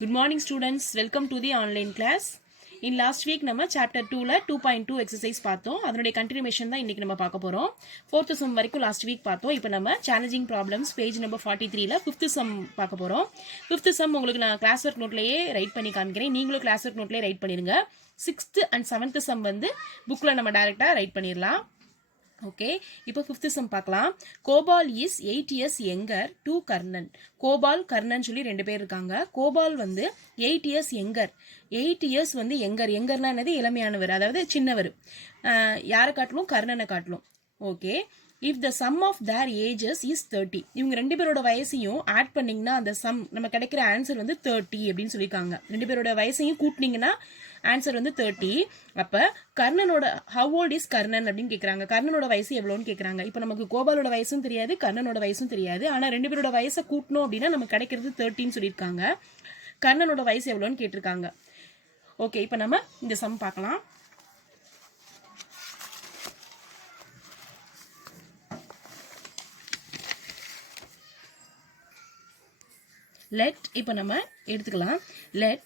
Good morning students, welcome to the online class. In last week நம்ம chapter 2ல 2.2 exercise பார்த்தோம். அதனுடைய continuation தான் இன்னைக்கு நம்ம பார்க்க போறோம். 4th sum வரைக்கும் last week பார்த்தோம். இப்போ நம்ம challenging problems page number 43ல 5th sum பார்க்க போறோம். 5th sum உங்களுக்கு நான் class work noteலயே ரைட் பண்ணி காமிக்கிறேன். நீங்களும் class work noteலயே ரைட் பண்ணிருங்க. 6th and 7th sum வந்து bookல நம்ம டைரக்டா ரைட் பண்ணிரலாம். ஓகே, இப்போ 5th சம் பார்க்கலாம். Gopal is 8 years younger to Karnan. Gopal Karnan சொல்லி ரெண்டு பேர் இருக்காங்க. கோபால் வந்து 8 years யங்கர். 8 years வந்து யங்கர்னா என்னது, இளமையானவர், அதாவது சின்னவர். யாரை காட்டலும், கர்ணனை காட்டலும். Okay, if the sum of their ages is 30. இவங்க ரெண்டு பேரோட வயசையும் ஆட் பண்ணிங்கன்னா அந்த சம் நம்ம கிடைக்கிற ஆன்சர் வந்து 30 அப்படின்னு சொல்லியிருக்காங்க. ரெண்டு பேரோட வயசையும் கூட்டினீங்கன்னா ஆன்சர் வந்து 30. அப்ப கர்ணனோட ஹவ் ஓல்ட் இஸ் கர்ணன் அப்படின்னு கேட்கறாங்க. கர்ணனோட வயசு எவ்வளோன்னு கேட்கறாங்க. இப்ப நமக்கு கோபாலோட வயசும் தெரியாது, கர்ணனோட வயசும் தெரியாது. ஆனா ரெண்டு பேரோட வயசை கூட்டணும் அப்படின்னா நமக்கு கிடைக்கிறது 30 சொல்லியிருக்காங்க. கர்ணனோட வயசு எவ்வளோன்னு கேட்டிருக்காங்க. ஓகே, இப்ப நம்ம இந்த சம் பார்க்கலாம். லெட் இப்ப நம்ம எடுத்துக்கலாம். லெட்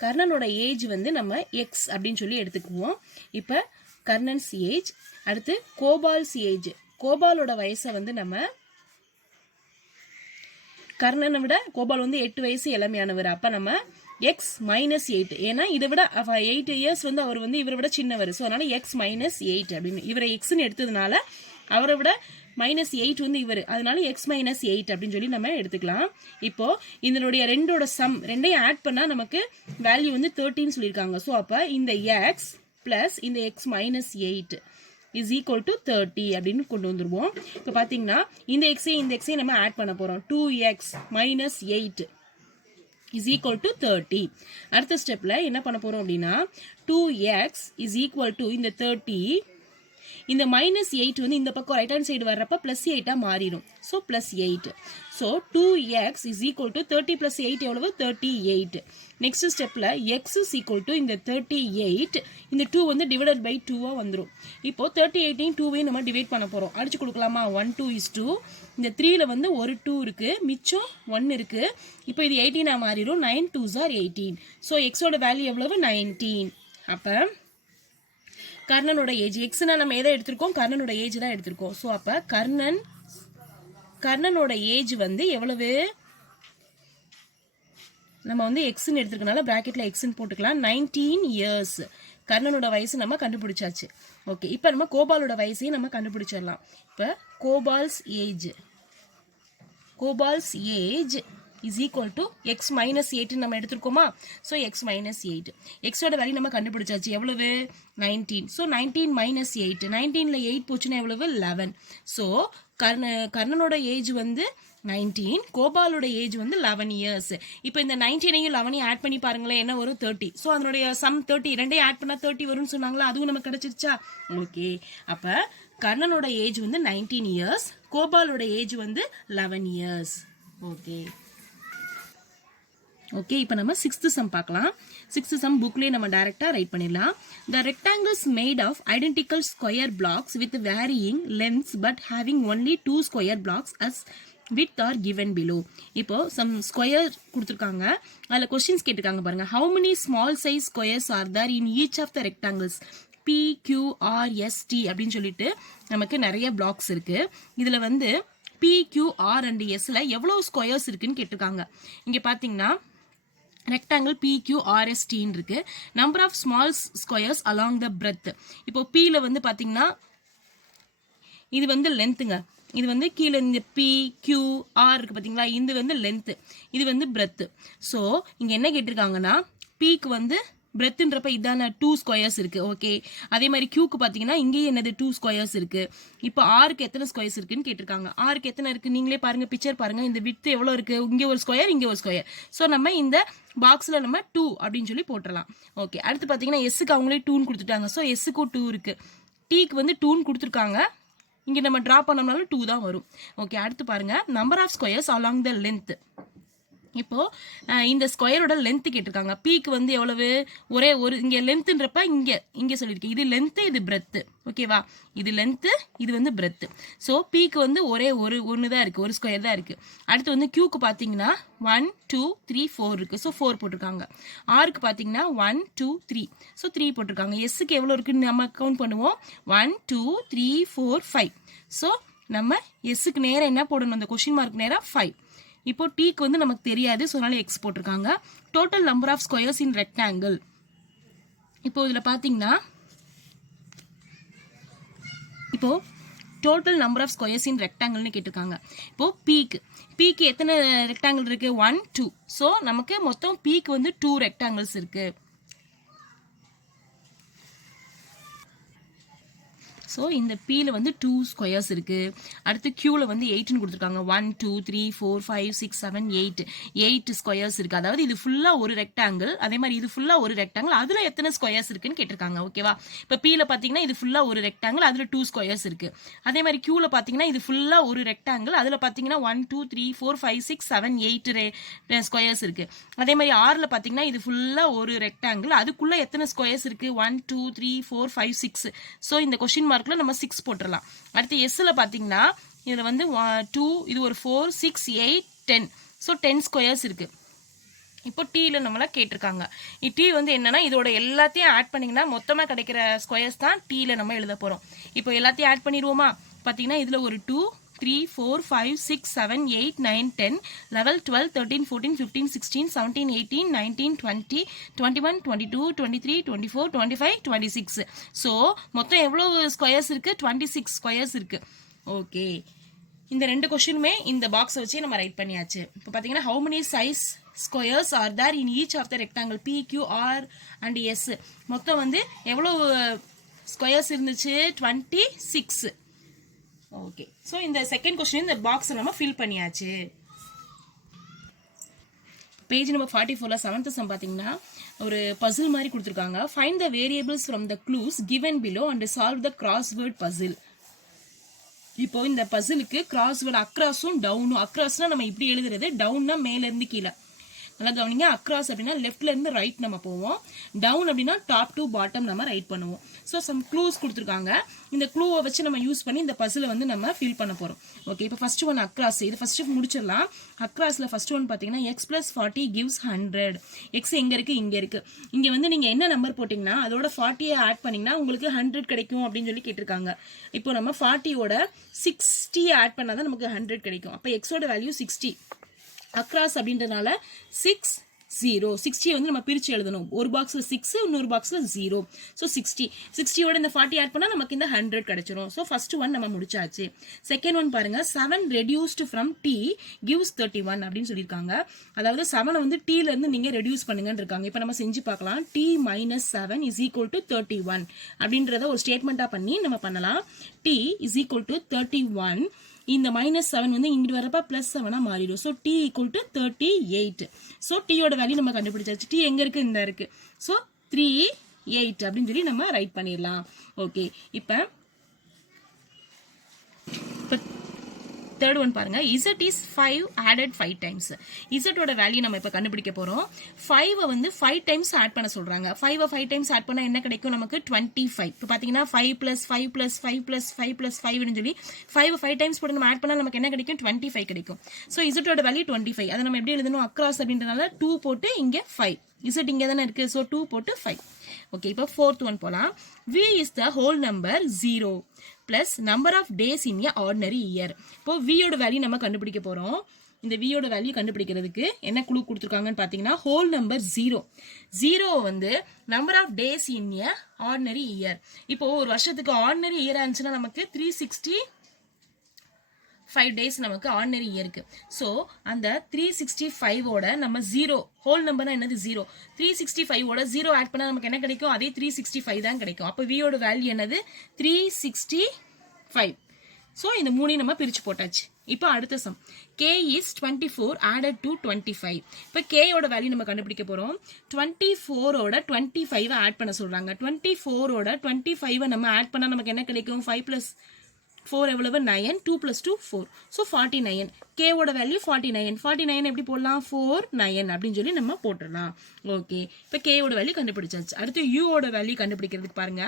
கர்ணனோட ஏஜ் வந்து நம்ம எக்ஸ் அப்படின்னு சொல்லி எடுத்துக்குவோம். இப்ப கர்ணன்ஸ் ஏஜ், அடுத்து கோபால்ஸ் ஏஜ். கோபாலோட வயசை வந்து நம்ம கர்ணனை விட கோபால் வந்து 8 வயசு இளமையானவர். அப்ப நம்ம எக்ஸ் மைனஸ் 8, ஏன்னா இதை விட 8 years வந்து அவர் வந்து இவரை விட சின்னவர். ஸோ அதனால எக்ஸ் மைனஸ் 8 அப்படின்னு இவரை எக்ஸ்ன்னு எடுத்ததுனால அவரை விட -8 வந்து இவர், அதனால x - 8 அப்படின்னு சொல்லி நம்ம எடுத்துக்கலாம். இப்போ இதனுடைய ரெண்டோட சம் ரெண்டையும் ஆட் பண்ணா நமக்கு வேல்யூ வந்து 13 சொல்லியிருக்காங்க. ஸோ அப்ப இந்த x பிளஸ் இந்த x - 8 இஸ் ஈக்குவல் டு 30 அப்படின்னு கொண்டு வந்துருவோம். இப்போ பாத்தீங்கன்னா இந்த எக்ஸையும் நம்ம ஆட் பண்ண போறோம். 2x - 8 is equal to 30. அடுத்த ஸ்டெப்ல என்ன பண்ண போறோம் அப்படின்னா 2x இஸ் ஈக்குவல் டு இந்த 30, இந்த -8 வந்து இந்த பக்கம் ரைட் ஹேண்ட் சைடு வர்றப்ப +8 மாறிடும். So +8. So 2x is equal to 30 + 8 எவ்வளவு, 38. நெக்ஸ்ட் ஸ்டெப்ல x இஸ் ஈக்குவல் டு இந்த 38, இந்த 2 வந்து டிவைடட் பை 2 வந்துடும். இப்போ 38ஐயும் 2ஐயும் நம்ம டிவைட் பண்ண போறோம். அடிச்சு கொடுக்கலாமா? 1 2 is 2. இந்த 3ல வந்து ஒரு 2 இருக்கு, மிச்சம் 1 இருக்கு. இப்போ இது 18 மாறிடும். 9 2s are 18. ஸோ எக்ஸோட வேல்யூ எவ்வளவு, 19. அப்ப கர்ணனோட ஏஜ் எக்ஸ்னா நம்ம எதை எடுத்திருக்கோம், கர்ணனோட ஏஜ் தான் எடுத்திருக்கோம். ஸோ அப்ப கர்ணனோட ஏஜ் வந்து எவ்வளவு, நம்ம வந்து எக்ஸ்ன்னு எடுத்திருக்கனால பிராக்கெட்ல எக்ஸ்ன்னு போட்டுக்கலாம். 19 years. கர்ணனோட வயசு நம்ம கண்டுபிடிச்சாச்சு. ஓகே, இப்ப நம்ம கோபாலோட வயசையும் நம்ம கண்டுபிடிச்சிடலாம். இப்ப Gopal's age is equal to x -8 நம்ம எடுத்திருக்கோமா. ஸோ எக்ஸ் -8, எக்ஸோட வேல்யூ நம்ம கண்டுபிடிச்சாச்சு. எவ்வளவு, 19. ஸோ 19 - 8, 19ல 8 போச்சுன்னா எவ்வளவு, 11. ஸோ கர்ணனோட ஏஜ் வந்து 19, கோபாலோட ஏஜ் வந்து 11 years. இப்போ இந்த 19ஐயும் 11ஐயும் ஆட் பண்ணி பாருங்களேன், என்ன வரும், 30. ஸோ அதனுடைய சம் 30, ரெண்டையும் ஆட் பண்ணா 30 வரும்னு சொன்னாங்களா, அதுவும் நமக்கு கிடைச்சிருச்சா. ஓகே, அப்ப கர்ணனோட ஏஜ் வந்து 19 years, கோபாலோட ஏஜ் வந்து 11 years. ஓகே ஓகே, இப்போ நம்ம 6th சம் பார்க்கலாம். 6th சம் புக்லேயே நம்ம டைரக்டா ரைட் பண்ணிடலாம். The rectangles made of identical square blocks with varying lengths but having only 2 square blocks as width are given below. இப்போ some square கொடுத்திருக்காங்க, அதுல கொஸ்டின்ஸ் கேட்டிருக்காங்க பாருங்க. How many small size squares are there in each of the rectangles? P, Q, R, S, T அப்படின்னு சொல்லிட்டு நமக்கு நிறைய blocks இருக்கு. இதுல வந்து P, Q, R and Sல எவ்வளவு ஸ்கொயர்ஸ் இருக்குன்னு கேட்டிருக்காங்க. இங்க பாத்தீங்கன்னா ரெக்டாங்கிள் PQRST இருக்கு. Number of small squares along the breadth. இப்போ Pல வந்து பாத்தீங்கன்னா இது வந்து லென்த்துங்க, இது வந்து கீழே இந்த PQR இருக்கு பாத்தீங்களா, இது வந்து லென்த், இது வந்து பிரெத். ஸோ இங்க என்ன கேட்டிருக்காங்கன்னா Pக்கு வந்து பிரெத்ன்றப்ப இதான 2 ஸ்கொயர்ஸ் இருக்கு. ஓகே, அதே மாதிரி Qக்கு பாத்தீங்கன்னா இங்கேயே என்னது 2 ஸ்கொயர்ஸ் இருக்கு. இப்போ Rக்கு எத்தனை ஸ்கொயர்ஸ் இருக்குன்னு கேட்டிருக்காங்க. Rக்கு எத்தனை இருக்கு நீங்களே பாருங்க, பிக்சர் பாருங்க. இந்த விட்த் எவ்வளவு இருக்கு, இங்க ஒரு ஸ்கொயர், இங்க ஒரு ஸ்கொயர். ஸோ நம்ம இந்த பாக்ஸ்ல நம்ம 2 அப்படின்னு சொல்லி போட்டுடலாம். ஓகே, அடுத்து பாத்தீங்கன்னா எஸ்க்கு அவங்களே 2ன்னு கொடுத்துட்டாங்க. ஸோ எஸ்க்கும் 2 இருக்கு, Tக்கு வந்து 2ன்னு கொடுத்துருக்காங்க. இங்க நம்ம டிரா பண்ணோம்னாலும் 2 தான் வரும். ஓகே, அடுத்து பாருங்க number of squares along the length. இப்போ இந்த ஸ்கொயரோட லென்த் கேட்டிருக்காங்க. பீக்கு வந்து எவ்வளவு, ஒரே ஒரு இங்க லென்த்ன்றப்ப இங்க சொல்லியிருக்கேன். இது லென்த், இது பிரெத். ஓகேவா, இது லென்த், இது வந்து பிரெத். ஸோ பீக்கு வந்து ஒரே ஒன்று தான் இருக்கு, ஒரு ஸ்கொயர் தான் இருக்கு. அடுத்து வந்து கியூக்கு பார்த்தீங்கன்னா 1 2 3 4 இருக்கு. ஸோ 4 போட்டிருக்காங்க. ஆருக்கு பார்த்தீங்கன்னா 1 2 3. ஸோ 3 போட்டிருக்காங்க. எஸ்ஸுக்கு எவ்வளோ இருக்குன்னு நம்ம கவுண்ட் பண்ணுவோம். 1 2 3 4 5. ஸோ நம்ம எஸ்ஸுக்கு நேரம் என்ன போடணும், அந்த கொஸ்டின் மார்க் நேரம் 5. இப்போ டீக்கு வந்து நமக்கு தெரியாது, ஸோ அதனால எக்ஸ் போட்டிருக்காங்க. Total number of squares in rectangle. இப்போ இதில் பார்த்தீங்கன்னா இப்போ total number of squares in ரெக்டாங்கிள்னு கேட்டிருக்காங்க. இப்போ பீக்கு எத்தனை ரெக்டாங்கிள் இருக்கு, 1 2. ஸோ நமக்கு மொத்தம் பீக்கு வந்து 2 ரெக்டாங்கிள்ஸ் இருக்கு. ஸோ இந்த பீல வந்து 2 ஸ்கொயர்ஸ் இருக்கு. அடுத்து கியூல வந்து 8ன்னு கொடுத்துருக்காங்க. 1 2 3 4 5 6 7 8 ஸ்கொயர்ஸ் இருக்கு. அதாவது இது ஃபுல்லா ஒரு ரெக்டாங்கிள், அதே மாதிரி இது ஃபுல்லா ஒரு ரெக்டாங்கிள், அதுல எத்தனை ஸ்கொயர்ஸ் இருக்குன்னு கேட்டிருக்காங்க. ஓகேவா, இப்போ பீல பாத்தீங்கன்னா இது ஃபுல்லா ஒரு ரெக்டாங்கிள், அதுல 2 ஸ்கொயர்ஸ் இருக்கு. அதே மாதிரி கியூல பாத்தீங்கன்னா இது ஃபுல்லா ஒரு ரெக்டாங்கிள், அதுல பாத்தீங்கன்னா 1 2 3 4 5 6 7 8 ஸ்கொயர்ஸ் இருக்கு. அதே மாதிரி ஆர்ல பாத்தீங்கன்னா இது ஃபுல்லா ஒரு ரெக்டாங்கிள், அதுக்குள்ள எத்தனை ஸ்கொயர்ஸ் இருக்கு, 1 2 3 4 5 6. ஸோ இந்த கொஸ்டின் மார்க்ல நம்ம 6 போட்டுடலாம். அடுத்து எஸ்ல பாத்தீங்கன்னா இதுல வந்து 2, இது ஒரு 4 6 8 10. ஸோ 10 ஸ்கொயர்ஸ் இருக்கு. இப்போ டீல நம்மள கேட்டிருக்காங்க. டீ வந்து என்னன்னா இதோட எல்லாத்தையும் ஆட் பண்ணீங்கன்னா மொத்தமா கிடைக்கிற ஸ்கொயர்ஸ் தான் டீல நம்ம எழுத போறோம். இப்போ எல்லாத்தையும் ஆட் பண்ணிடுவோமா. பாத்தீங்கன்னா இதுல ஒரு 2 3 4 5 6 7 8 9 10 11 12 13 14 15 16 17 18 19 20 21 22 23 24 25 26. ஸோ மொத்தம் எவ்வளவு ஸ்கொயர்ஸ் இருக்கு, 26 ஸ்கொயர்ஸ் இருக்கு. ஓகே, இந்த ரெண்டு கொஸ்டினுமே இந்த பாக்ஸை வச்சு நம்ம ரைட் பண்ணியாச்சு. இப்போ பார்த்தீங்கன்னா how many size squares are there in each of the rectangle P, Q, R and S. மொத்தம் வந்து எவ்வளவு ஸ்கொயர்ஸ் இருந்துச்சு, 26. ஓகே, ஸோ இந்த செகண்ட் கொஸ்டின் இந்த பாக்ஸை நம்ம ஃபில் பண்ணியாச்சு. பேஜ் நம்பர் 44ல 7th சம் பார்த்தீங்கன்னா ஒரு பசில் மாதிரி கொடுத்துருக்காங்க. Find the variables from the clues given below and solve the crossword puzzle. இப்போ இந்த பசிலுக்கு கிராஸ்வேர்ட் அக்ராஸும் டவுனும், அக்ராஸ்னா நம்ம இப்படி எழுதுறது, டவுன்னா மேல இருந்து கீழே. நல்லா கவனிங்க, அக்ராஸ் அப்படின்னா லெஃப்ட்ல இருந்து ரைட் நம்ம போவோம், டவுன் அப்படின்னா டாப் டு பாட்டம் நம்ம ரைட் பண்ணுவோம். ஸோ சம் க்ளூஸ் கொடுத்துருக்காங்க. இந்த க்ளூவை வச்சு நம்ம யூஸ் பண்ணி இந்த பசிலை வந்து நம்ம ஃபில் பண்ண போறோம். ஓகே, இப்போ ஃபர்ஸ்ட் ஒன் அக்ராஸ், இது ஃபர்ஸ்ட் முடிச்சிடலாம். அக்ராஸ்ல ஃபர்ஸ்ட் ஒன் பார்த்தீங்கன்னா எக்ஸ் பிளஸ் 40 கிவ்ஸ் 100. எக்ஸ் எங்க இருக்கு, இங்க இருக்கு. இங்க வந்து நீங்க என்ன நம்பர் போட்டீங்கன்னா அதோட 40 ஆட் பண்ணீங்கன்னா உங்களுக்கு 100 கிடைக்கும் அப்படின்னு சொல்லி கேட்டிருக்காங்க. இப்போ நம்ம 40யோட 60 ஆட் பண்ணாதான் நமக்கு 100 கிடைக்கும். அப்போ எக்ஸோட வேல்யூ 60. அக்ராஸ் அப்படின்றதுனால 6 0. 60 வந்து நம்ம பிரிச்சு எழுதணும். ஒரு பாக்ஸ்ல 6, இன்னொரு பாக்ஸ்ல 0. ஸோ 60யோட இந்த 40 ஆட் பண்ணா நமக்கு இந்த 100 கிடைச்சிரும். ஸோ ஃபர்ஸ்ட் ஒன் நம்ம முடிச்சாச்சு. செகண்ட் ஒன் பாருங்க, 7 ரெடியூஸ்டு ஃப்ரம் டி கிவ்ஸ் 31 அப்படின்னு சொல்லியிருக்காங்க. அதாவது 7 வந்து டீல இருந்து நீங்க ரெடியூஸ் பண்ணுங்கன்னு இருக்காங்க. இப்போ நம்ம செஞ்சு பார்க்கலாம். T minus 7 is equal to 31 அப்படின்றத ஒரு ஸ்டேட்மெண்டா பண்ணி நம்ம பண்ணலாம். T is equal to 31. இந்த மைனஸ் 7 வந்து இங்கிட்டு வரப்ப பிளஸ் 7 மாறிடும். So t equal to 38. So டீயோட வேல்யூ நம்ம கண்டுபிடிச்சாச்சு. டி எங்க இருக்கு, இந்த இருக்கு. ஸோ 38 அப்படின்னு சொல்லி நம்ம ரைட் பண்ணிடலாம். ஓகே, இப்போ தேர்ட் ஒன் பாருங்க, z is 5 added 5 times. z ஓட வேல்யூ நம்ம இப்ப கண்டுபிடிக்க போறோம். 5 வந்து 5 டைம்ஸ் ஆட் பண்ண சொல்றாங்க. 5 5 டைம்ஸ் ஆட் பண்ணா என்ன கிடைக்கும் நமக்கு, 25. இப்போ பாத்தீங்கன்னா 5 plus 5 plus 5 plus 5 plus 5 ன்னு சொல்லி 5 5 டைம்ஸ் போட்டு நம்ம ஆட் பண்ணா நமக்கு என்ன கிடைக்கும், 25 கிடைக்கும். ஸோ z ஓட வேல்யூ 25. அதை நம்ம எப்படி எழுதணும், அக்ராஸ் அப்படின்றனால 2 போட்டு இங்க 5. z இங்க தானே இருக்கு. ஸோ 2 போட்டு 5. ஓகே, இப்போ ஃபோர்த் ஒன் போலாம். v is the whole number 0 plus number of days in a ordinary year. இப்போ v யோட வேல்யூ நம்ம கண்டுபிடிக்க போறோம். இந்த v யோட வேல்யூ கண்டுபிடிக்கிறதுக்கு என்ன க்ளூ கொடுத்துருக்காங்கன்னு பாத்தீங்கன்னா ஹோல் நம்பர் 0 வந்து number of days in a ordinary year. இப்போ ஒரு வருஷத்துக்கு ஆர்டினரி இயரா இருந்துச்சுன்னா நமக்கு 365 டேஸ் நமக்கு ஆர்டினரி இயருக்கு. ஸோ அந்த 365ஓட நம்ம 0 ஹோல் நம்பர்னா என்னது 0. 365ஓட 0 ஆட் பண்ணா நமக்கு என்ன கிடைக்கும், அதே 365 தான் கிடைக்கும். அப்போ வியோட வேல்யூ என்னது, 365. ஸோ இந்த மூணையும் நம்ம பிரிச்சு போட்டாச்சு. இப்போ அடுத்த some, k is 24 added to 25. இப்போ k யோட வேல்யூ நம்ம கண்டுபிடிக்க போறோம். 24ஓட 25 ஆட் பண்ண சொல்றாங்க. 24ஓட 25 நம்ம ஆட் பண்ணா நமக்கு என்ன கிடைக்கும், 5 plus 4 எவ்வளவு 9, 2 plus 2 4. ஸோ 49. K ஓட வேல்யூ 49. 49 எப்படி போடலாம்? 4 9 அப்படின்னு சொல்லி நம்ம போட்டுடலாம். ஓகே, இப்போ K ஓட வேல்யூ கண்டுபிடிச்சாச்சு. அடுத்து U ஓட வேல்யூ கண்டுபிடிக்கிறதுக்கு பாருங்க.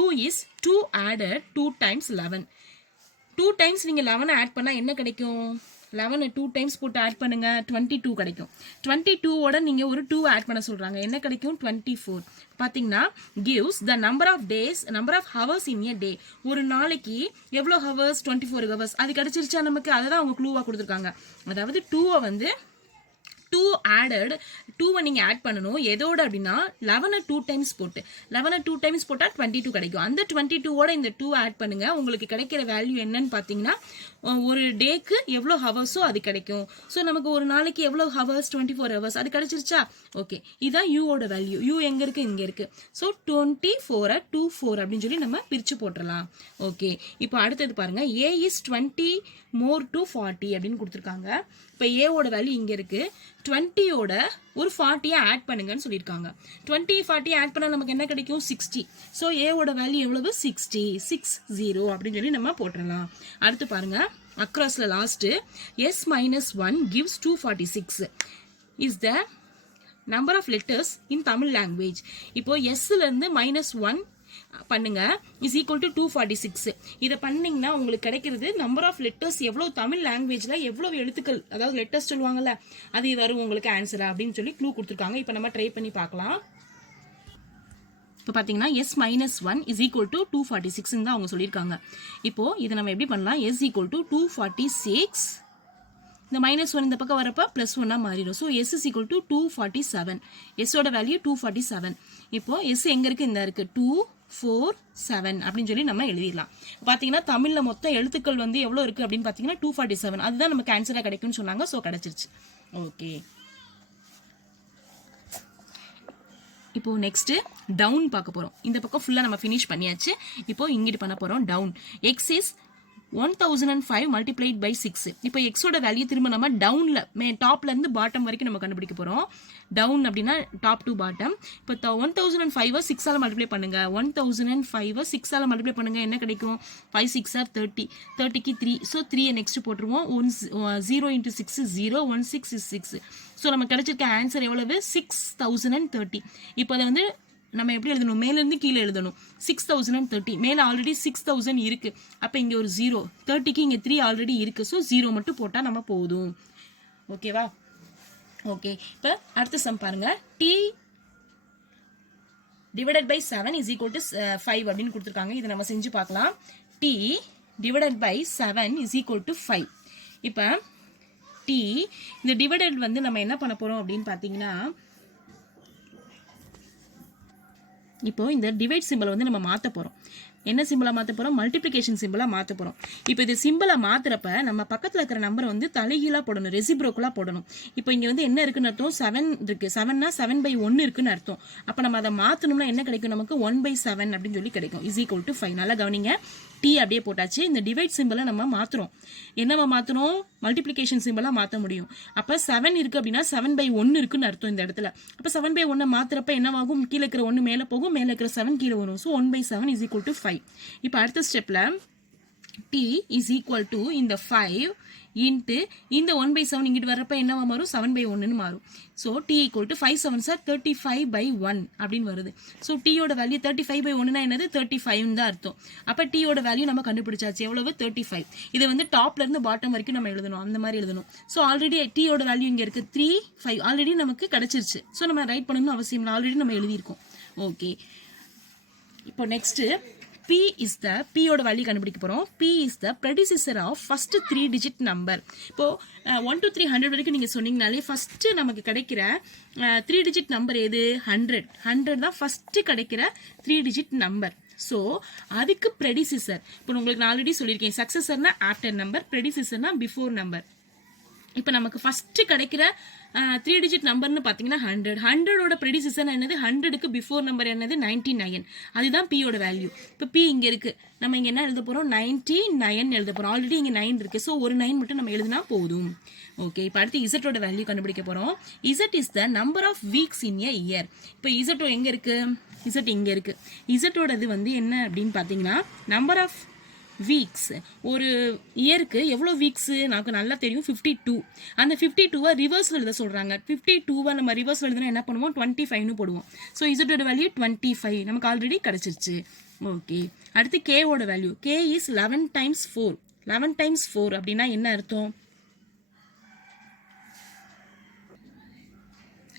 U is 2 added 2 times 11. 2 times நீங்க 11 ஆட் பண்ணா என்ன கிடைக்கும்? 11 2 times போட்டு ஆட் பண்ணுங்க, 22 கிடைக்கும். 22 ஓட நீங்க ஒரு 2 ஆட் பண்ண சொல்றாங்க, என்ன கிடைக்கும்? 24. பாத்தீங்கன்னா gives the number of hours in a day. ஒரு நாளைக்கு எவ்வளவு hours? 24 hours. அது கிடைச்சிருச்சா நமக்கு? அததான் அவங்க க்ளூவா கொடுத்துருக்காங்க. அதாவது 2 வந்து 2 added 2 நீங்க ஆட் பண்ணணும் எதோட அப்படின்னா 11 2 times போட்டு 11 2 times போட்டா 22 கிடைக்கும். அந்த 22 ஓட இந்த 2 ஆட் பண்ணுங்க, உங்களுக்கு கிடைக்கிற வேல்யூ என்னன்னு பாத்தீங்கன்னா ஒரு டேக்கு எவ்வளவு ஹவர்ஸோ அது கிடைக்கும். ஸோ நமக்கு ஒரு நாளைக்கு எவ்வளவு ஹவர்ஸ்? 24 ஹவர்ஸ். அது கிடைச்சிருச்சா? ஓகே, இதான் U ஓட வேல்யூ. U எங்க இருக்கு? இங்க இருக்கு. ஸோ 24 24 அப்படின்னு சொல்லி நம்ம பிரிச்சு போட்டுடலாம். ஓகே, இப்போ அடுத்தது பாருங்க. A is 20 more to 40 அப்படின்னு கொடுத்துருக்காங்க. இப்போ A ஓட வேல்யூ இங்க இருக்கு. 20 ஓட ஒரு 40 ஆட் பண்ணுங்கன்னு சொல்லியிருக்காங்க. 20 40 ஆட் பண்ணா நமக்கு என்ன கிடைக்கும்? 60. ஸோ A ஓட வேல்யூ எவ்வளவு? 60 60 அப்படின்னு சொல்லி நம்ம போட்டுடலாம். அடுத்து பாருங்க, அக்ராஸ்ல last S minus 1 gives 246 is the number of letters in Tamil language. இப்போ Sல இருந்து -1 பண்ணுங்க is equal to 246. இதை பண்ணீங்கன்னா உங்களுக்கு கிடைக்கிறது நம்பர் ஆஃப் லெட்டர்ஸ் எவ்வளவு தமிழ் லாங்குவேஜ்ல எவ்வளவு எழுத்துக்கள், அதாவது லெட்டர்ஸ் சொல்லுவாங்கல்ல, அது வரும் உங்களுக்கு ஆன்சரா அப்படின்னு சொல்லி க்ளூ கொடுத்துருக்காங்க. இப்போ நம்ம ட்ரை பண்ணி பார்க்கலாம். இப்போ பார்த்தீங்கன்னா S minus 1 is equal to 246 தான் அவங்க சொல்லியிருக்காங்க. இப்போ இதை நம்ம எப்படி பண்ணலாம்? S equal to 246, இந்த -1 இந்த பக்கம் வரப்ப +1 மாறிடும். So S is equal to 247. S ஓட வேல்யூ 247. இப்போ S எங்க இருக்கு? இந்த இருக்கு 247 அப்படின்னு சொல்லி நம்ம எழுதிடலாம். பாத்தீங்கன்னா தமிழ்ல மொத்தம் எழுத்துக்கள் வந்து எவ்வளவு இருக்கு அப்படின்னு பாத்தீங்கன்னா 247. அதுதான் நமக்கு ஆன்சரா கிடைக்கும்னு சொன்னாங்க. ஸோ கிடைச்சிருச்சு. ஓகே, இப்போ நெக்ஸ்ட் டவுன் பார்க்க போறோம். இந்த பக்கம் ஃபுல்லா நம்ம ஃபினிஷ் பண்ணியாச்சு. இப்போ இங்கிட்டு பண்ண போறோம் down. X is 1005 multiplied by 6. இப்போ x ஓட வேல்யூ திரும்ப நம்ம டவுன்ல டாப்ல இருந்து பாட்டம் வரைக்கும் நம்ம கண்டுபிடிக்க போறோம். டவுன் அப்படின்னா டாப் டு பாட்டம். இப்போ 1005 6 ஆல மல்டிப்ளை பண்ணுங்க. 1005 6 ஆல மல்டிப்ளை பண்ணுங்க, என்ன கிடைக்கும்? 5 6 are 30. 30க்கு 3. ஸோ 3 நெக்ஸ்ட் போட்டுருவோம். 0 into 6 is 0. 1 6 is 6. ஸோ நம்ம கிடைச்சிருக்க ஆன்சர் எவ்வளவு? 6030. இப்போ அதை வந்து நம்ம எப்படி எழுதணும்? மேல இருந்து கீழே எழுதணும். 6030. மேல ஆல்ரெடி 6000 இருக்கு. அப்ப இங்க ஒரு 0. 30க்கு இங்க 3 ஆல்ரெடி இருக்கு. ஸோ 0 மட்டும் போட்டா நம்ம போதும். ஓகேவா? ஓகே, இப்ப அடுத்த சம் பாருங்க. T divided by 7 is equal to 5 அப்படின்னு கொடுத்துருக்காங்க. இதை நம்ம செஞ்சு பார்க்கலாம். T divided by 7 is equal to 5. இப்ப T இந்த டிவைடட் வந்து நம்ம என்ன பண்ண போறோம் அப்படின்னு பாத்தீங்கன்னா, இப்போ இந்த டிவைட் சிம்பிளை வந்து நம்ம மாற்ற போகிறோம். என்ன சிம்பிளா மாற்ற போகிறோம்? மல்டிப்ளிகேஷன் சிம்பிளா மாற்ற போகிறோம். இப்போ இது சிம்பிளை மாற்றுறப்ப நம்ம பக்கத்தில் இருக்கிற நம்பரை வந்து தலைகீழாக போடணும், ரெசிப்ரோக்கலாக போடணும். இப்போ இங்கே வந்து என்ன இருக்குன்னு அர்த்தம்? 7 இருக்கு. 7னா 7/1 இருக்குன்னு அர்த்தம். அப்போ நம்ம அதை மாற்றணும்னா என்ன கிடைக்கும்? நமக்கு 1/7 அப்படின்னு சொல்லி கிடைக்கும். Is equal to 5. நல்லா கவனிங்க. T அப்படியே போட்டாச்சு. இந்த டிவைட் சிம்பிளை நம்ம மாற்றுறோம். என்னவா மாற்றணும்? மல்டிப்ளிகேஷன் சிம்பிளா மாற்ற முடியும். அப்போ 7 இருக்கு அப்படின்னா 7/1 இருக்குன்னு அர்த்தம் இந்த இடத்துல. அப்போ 7/1 மாத்துறப்ப என்னவாகும்? கீழே இருக்கிற 1 மேலே போகும், மேலே இருக்கிற 7 கீழே வரும். So 1/7 is equal to 5. இப்போ அடுத்த ஸ்டெப்ல T is equal to இந்த 5 இன்ட்டு இந்த 1/7 இங்கிட்டு வரப்ப என்னவா மாறும்? 7/1 மாறும். So T equal to 5 7s are 35/1 அப்படின்னு வருது. ஸோ T யோட வேல்யூ 35/1 என்னது? 35 தான் அர்த்தம். அப்போ T யோட வேல்யூ நம்ம கண்டுபிடிச்சாச்சு. எவ்வளவு? 35. இதை வந்து டாப்ல இருந்து பாட்டம் வரைக்கும் நம்ம எழுதணும், அந்த மாதிரி எழுதணும். ஸோ ஆல்ரெடி T யோட வேல்யூ இங்க இருக்கு 3 5 ஆல்ரெடி நமக்கு கிடைச்சிருச்சு. ஸோ நம்ம ரைட் பண்ணணும்னு அவசியம் இல்லை, ஆல்ரெடி நம்ம எழுதியிருக்கோம். ஓகே, இப்போ next P is the P ஓட வேல்யூ கண்டுபிடிக்க போறோம். P is the predecessor of first 3 digit number. இப்போ 1 to 300 வரைக்கும் நீங்க சொன்னீங்கனாலே ஃபர்ஸ்ட் நமக்கு கிடைக்கிற 3 digit நம்பர் எது? 100. 100 தான் ஃபர்ஸ்ட் கிடைக்கிற 3 digit நம்பர். ஸோ அதுக்கு predecessor. இப்போ உங்களுக்கு நான் ஆல்ரெடி சொல்லியிருக்கேன், சக்சஸர்னா ஆஃப்டர் நம்பர், predecessorனா பிஃபோர் நம்பர். இப்போ நமக்கு ஃபர்ஸ்ட் கிடைக்கிற 3 digit நம்பர்னு பார்த்தீங்கன்னா 100. 100ஓட ப்ரெடிசிசர் என்னது? 100க்கு பிஃபோர் நம்பர் என்னது? 99. அதுதான் P யோட வேல்யூ. இப்போ P இங்கே இருக்கு, நம்ம இங்கே என்ன எழுத போகிறோம்? 99 எழுத போகிறோம். ஆல்ரெடி இங்கே 9 இருக்கு. ஸோ ஒரு 9 மட்டும் நம்ம எழுதினா போதும். ஓகே, இப்போ அடுத்து இசட்டோட வேல்யூ கண்டுபிடிக்க போகிறோம். Z is the number of weeks in a year. இப்போ இசட்டோ எங்கே இருக்கு? இசட் இங்கே இருக்கு. இசட்டோடது வந்து என்ன அப்படின்னு பார்த்தீங்கன்னா நம்பர் ஆஃப் வீக்ஸ். ஒரு இயருக்கு எவ்வளோ வீக்ஸ் நமக்கு நல்லா தெரியும் 52. அந்த 52-வை ரிவர்ஸில் எழுத சொல்கிறாங்க. 52-வை நம்ம ரிவர்ஸில் எழுதுனா என்ன பண்ணுவோம் 25னு போடுவோம். ஸோ இசட்டோட வேல்யூ 25 நமக்கு ஆல்ரெடி கிடச்சிருச்சு. ஓகே, அடுத்து கேவோட value. K is 11 times 4. 11 times 4 அப்படின்னா என்ன அர்த்தம்?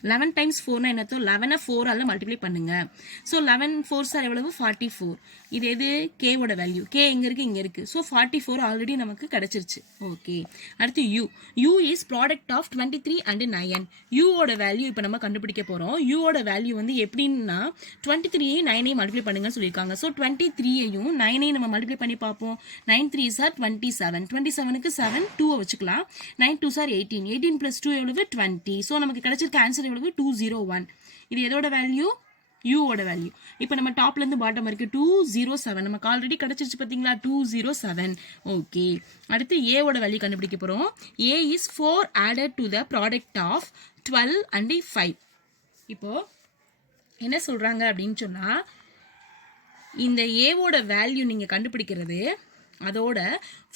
11 டைம்ஸ் 4னா என்ன அர்த்தம்? 11 4ஆல் மல்டிப்ளை பண்ணுங்க. ஸோ 11 4 சார் எவ்வளவு 44. இது எது கேவோட வேல்யூ. கே எங்க இருக்கு? இங்க இருக்கு. ஸோ 44 ஆல்ரெடி நமக்கு கிடைச்சிருச்சு. ஓகே, அடுத்து u. U is product of 23 and 9. யூவோட வேல்யூ இப்போ நம்ம கண்டுபிடிக்க போறோம். யூவோட வேல்யூ வந்து எப்படின்னா 23ஐயும் 9ஐயும் மல்டிப்ளை பண்ணுங்கன்னு சொல்லியிருக்காங்க. ஸோ 23ஐயும் 9ஐயும் நம்ம மல்டிப்ளை பண்ணி பார்ப்போம். 9 3 சார் 27. 27க்கு 7 2 வச்சுக்கலாம். 9 2 சார் 18. 18 பிளஸ் 2 எவ்வளவு 20. ஸோ நமக்கு கிடைச்சிருக்க ஆன்சர் எவ்வளவு 201. இது எதோட வேல்யூ? யூவோட வேல்யூ. இப்போ நம்ம டாப்ல இருந்து பாட்டம் வரைக்கும் 207 நமக்கு ஆல்ரெடி கிடைச்சிருச்சு பாத்தீங்களா 207. ஓகே, அடுத்து ஏவோட வேல்யூ கண்டுபிடிக்க போறோம். ஏ is 4 added to the product of 12 and 5. இப்போ என்ன சொல்றாங்க அப்படின்னு சொன்னா இந்த ஏவோட வேல்யூ நீங்க கண்டுபிடிக்கிறது அதோட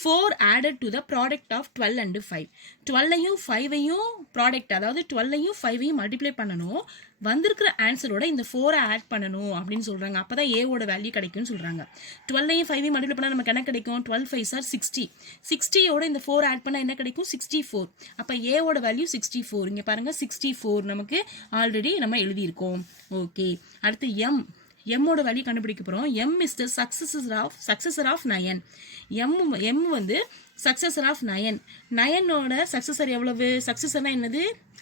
4 added to the product of 12 and 5. 12ஐயும் 5ஐயும் product, அதாவது 12ஐயும் 5ஐயும் மல்டிப்ளை பண்ணணும். வந்திருக்கிற ஆன்சரோட இந்த 4 ஆட் பண்ணணும் அப்படின்னு சொல்றாங்க. அப்பதான் ஏவோட வேல்யூ கிடைக்கும்னு சொல்றாங்க. 12ஐயும் 5ஐயும் மல்டிப்ளை பண்ணா நமக்கு என்ன கிடைக்கும்? 12 5 சார் 60. 60யோட இந்த 4 ஆட் பண்ணா என்ன கிடைக்கும்? 64. அப்ப ஏவோட வேல்யூ 64. இங்க பாருங்க 64 நமக்கு ஆல்ரெடி நம்ம எழுதியிருக்கோம். ஓகே, அடுத்து எம். எம்மோட வேல்யூ கண்டுபிடிக்க போறோம். M is the successor of 9. M வந்து சக்சஸர் ஆஃப் 9. 9ஓட சக்சஸர் எவ்வளவு? சக்சஸர்னா என்னது?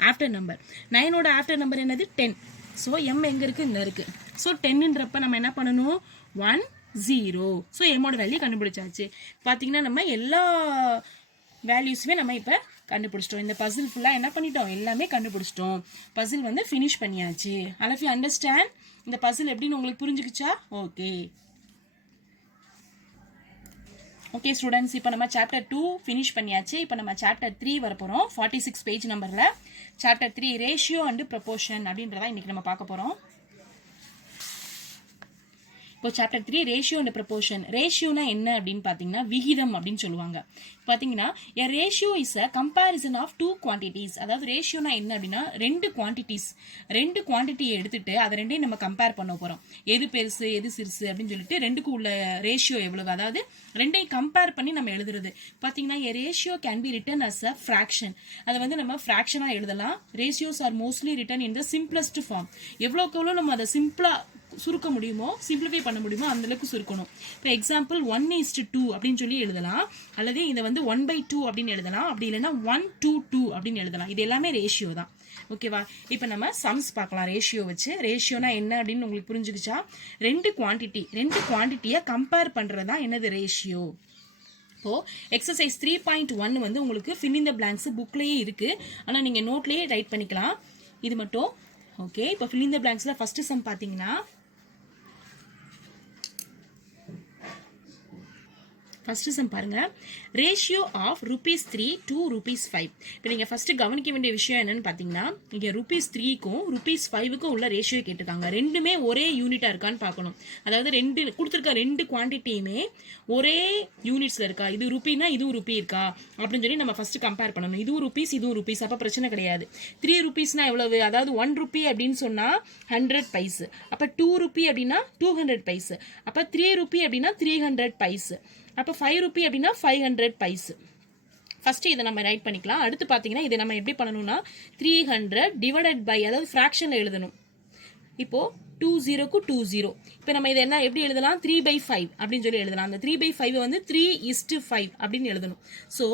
After number. 9ஓட ஆஃப்டர் நம்பர் என்னது? 10. ஸோ எம் எங்க இருக்கு? இந்த இருக்கு. ஸோ 10ன்றப்ப நம்ம என்ன பண்ணணும்? 1 0. ஸோ எம்மோட வேல்யூ கண்டுபிடிச்சாச்சு. பாத்தீங்கன்னா நம்ம எல்லா வேல்யூஸுமே நம்ம இப்போ கண்டுபிடிச்சிட்டோம். இந்த பசில் ஃபுல்லாக என்ன பண்ணிட்டோம்? எல்லாமே கண்டுபிடிச்சிட்டோம். பசில் வந்து ஃபினிஷ் பண்ணியாச்சு. All of you understand? இந்த பசில் எப்படின்னு உங்களுக்கு புரிஞ்சுக்கிச்சா? ஓகே ஓகே ஸ்டூடெண்ட்ஸ், இப்போ நம்ம சாப்டர் 2 ஃபினிஷ் பண்ணியாச்சு. இப்போ நம்ம சாப்டர் 3 வரப்போகிறோம். 46 பேஜ் நம்பரில் சாப்டர் 3 ரேஷியோ அண்ட் ப்ரொபோர்ஷன் அப்படின்றத இன்னைக்கு நம்ம பார்க்க போகிறோம். இப்போ சாப்டர் 3 ரேஷியோ அண்ட் ப்ரொபோர்ஷன். ரேஷியோனா என்ன அப்படின்னு பார்த்தீங்கன்னா விகிதம் அப்படின்னு சொல்லுவாங்க. பார்த்தீங்கன்னா a ratio is a comparison of two quantities. அதாவது ரேஷியோனா என்ன அப்படின்னா ரெண்டு குவான்டிட்டியை எடுத்துட்டு அதை ரெண்டையும் நம்ம கம்பேர் பண்ண போறோம். எது பெருசு எது சிறுசு அப்படின்னு சொல்லிட்டு ரெண்டுக்கு உள்ள ரேஷியோ எவ்வளவு, அதாவது ரெண்டையும் கம்பேர் பண்ணி நம்ம எழுதுறது. பார்த்தீங்கன்னா a ratio can be written as a fraction. அதை வந்து நம்ம ஃப்ராக்ஷனா எழுதலாம். Ratios are mostly written in the simplest form. எவ்வளோக்கு எவ்வளோ நம்ம அதை சிம்பிளா சுருக்க முடியுமோ, சிம்பிளிஃபை பண்ண முடியுமோ அந்த அளவுக்கு சுருக்கணும். இப்போ எக்ஸாம்பிள் 1:2 அப்படின்னு சொல்லி எழுதலாம், அல்லது இதை வந்து 1/2 அப்படின்னு எழுதலாம், அப்படி இல்லைன்னா 1:2 அப்படின்னு எழுதலாம். இது எல்லாமே ரேஷியோ தான். ஓகேவா? இப்போ நம்ம சம்ஸ் பார்க்கலாம் ரேஷியோ வச்சு. ரேஷியோனா என்ன அப்படின்னு உங்களுக்கு புரிஞ்சுக்கிச்சா? ரெண்டு குவான்டிட்டியை கம்பேர் பண்றதா என்னது ரேஷியோ. இப்போ எக்ஸசைஸ் 3.1 வந்து உங்களுக்கு ஃபில் இன் த பிளாங்க்ஸ் புக்லயே இருக்கு, ஆனால் நீங்க நோட்லயே ரைட் பண்ணிக்கலாம். இது மட்டும் ஓகே. இப்போ ஃபில் இன் த பிளாங்க்ஸ்ல ஃபர்ஸ்ட் சம் பாத்தீங்கன்னா ஃபர்ஸ்ட் சம் பாருங்க. Ratio of ₹3 to ₹5. இப்போ நீங்க ஃபர்ஸ்ட் கவனிக்க வேண்டிய விஷயம் என்னன்னு பாத்தீங்கன்னா, இங்க ₹3க்கும் ₹5க்கும் உள்ள ரேஷியோ கேட்டிருக்காங்க. ரெண்டுமே ஒரே யூனிட்டா இருக்கான்னு பார்க்கணும். அதாவது ரெண்டு கொடுத்துருக்க ரெண்டு குவான்டிட்டியுமே ஒரே யூனிட்ஸ்ல இருக்கா, இது ரூபீனா இதுவும் ரூபி இருக்கா அப்படின்னு சொல்லி நம்ம ஃபர்ஸ்ட் கம்பேர் பண்ணணும். இதுவும் ருபீஸ் இதுவும் ருபீஸ், அப்ப பிரச்சனை கிடையாது. ₹3 எவ்வளவு, அதாவது ₹1 அப்படின்னு சொன்னா 100 பைஸ், அப்ப ₹2 அப்படின்னா 200 பைஸ், அப்ப ₹3 அப்படின்னா 300 பைஸ், அப்ப ₹5 அப்படின்னா 500 பைஸ். ஃபர்ஸ்ட் இதை நம்ம ரைட் பண்ணிக்கலாம். அடுத்து பாத்தீங்கன்னா இதை நம்ம எப்படி பண்ணணும்னா 300 டிவைடட் பை, அதாவது ஃபிராக்ஷன்ல எழுதணும். இப்போ 20க்கு 20. இப்போ நம்ம இதை என்ன எப்படி எழுதலாம்? 3/5 அப்படின்னு சொல்லி எழுதலாம். அந்த 3/5 வந்து 3:5 அப்படின்னு எழுதணும். ஸோ